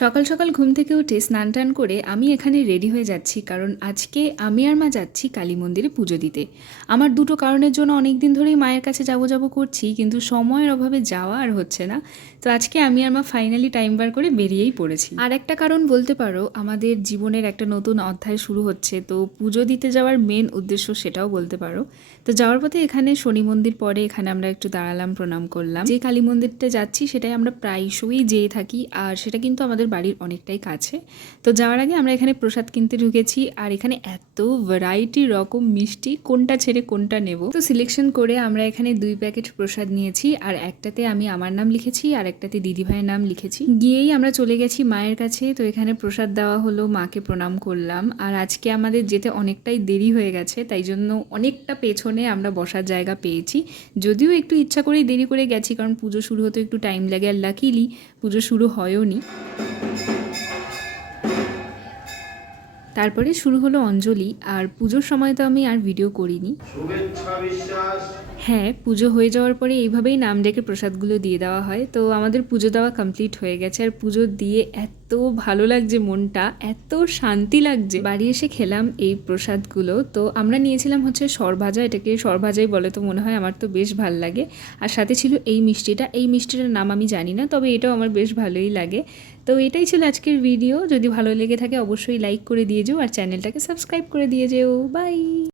সকাল সকাল ঘুম থেকে উঠে স্নান টান করে আমি এখানে রেডি হয়ে যাচ্ছি, কারণ আজকে আমি আর মা যাচ্ছি কালী মন্দিরে পুজো দিতে। আমার দুটো কারণের জন্য অনেক দিন ধরেই মায়ের কাছে যাবো যাবো করছি, কিন্তু সময়ের অভাবে যাওয়া আর হচ্ছে না। তো আজকে আমি আর মা ফাইনালি টাইম বার করে বেরিয়েই পড়েছি। আর একটা কারণ বলতে পারো, আমাদের জীবনের একটা নতুন অধ্যায় শুরু হচ্ছে, তো পুজো দিতে যাওয়ার মেন উদ্দেশ্য সেটাও বলতে পারো। তো যাওয়ার পথে এখানে শনি মন্দির পরে এখানে আমরা একটু দাঁড়ালাম, প্রণাম করলাম। যে কালী মন্দিরটা যাচ্ছি সেটাই আমরা প্রায়শই যেয়ে থাকি, আর সেটা কিন্তু আমাদের বাড়ির অনেকটাই কাছে। তো যাওয়ার আগে আমরা এখানে প্রসাদ কিনতে ঢুকেছি, আর এখানে এত ভ্যারাইটি রকম মিষ্টি, কোনটা ছেড়ে কোনটা নেব। তো সিলেকশন করে আমরা এখানে 2 প্যাকেট প্রসাদ নিয়েছি, আর একটাতে আমি আমার নাম লিখেছি আর একটাতে দিদিভাইয়ের নাম লিখেছি। গিয়েই আমরা চলে গেছি মায়ের কাছে। তো এখানে প্রসাদ দেওয়া হলো, মাকে প্রণাম করলাম। আর আজকে আমাদের যেতে অনেকটাই দেরি হয়ে গেছে, তাই জন্য অনেকটা পেছনে আমরা বসার জায়গা পেয়েছি। যদিও একটু ইচ্ছা করেই দেরি করে গেছি, কারণ পুজো শুরু হতে একটু টাইম লাগে, আর লাকিলি পুজো শুরু হয়ও নি। তারপরে শুরু হলো অঞ্জলি, আর পুজোর সময় তো আমি আর ভিডিও করিনি। হ্যাঁ, পুজো হয়ে যাওয়ার পরে এইভাবেই নাম ডেকে প্রসাদগুলো দিয়ে দেওয়া হয়। তো আমাদের পুজো দেওয়া কমপ্লিট হয়ে গেছে, আর পুজো দিয়ে এত ভালো লাগছে, মনটা এত শান্তি লাগছে। বাড়ি এসে খেলাম এই প্রসাদগুলো। তো আমরা নিয়েছিলাম হচ্ছে সরভাজা, এটাকে সরভাজাই বলে তো মনে হয়, আমার তো বেশ ভাল লাগে। আর সাথে ছিল এই মিষ্টিটা, এই মিষ্টিটার নাম আমি জানি না, তবে এটাও আমার বেশ ভালোই লাগে। তো এটাই ছিল আজকের ভিডিও। যদি ভালো লেগে থাকে অবশ্যই লাইক করে দিয়ে যেও, আর চ্যানেলটাকে সাবস্ক্রাইব করে দিয়ে যেও। বাই।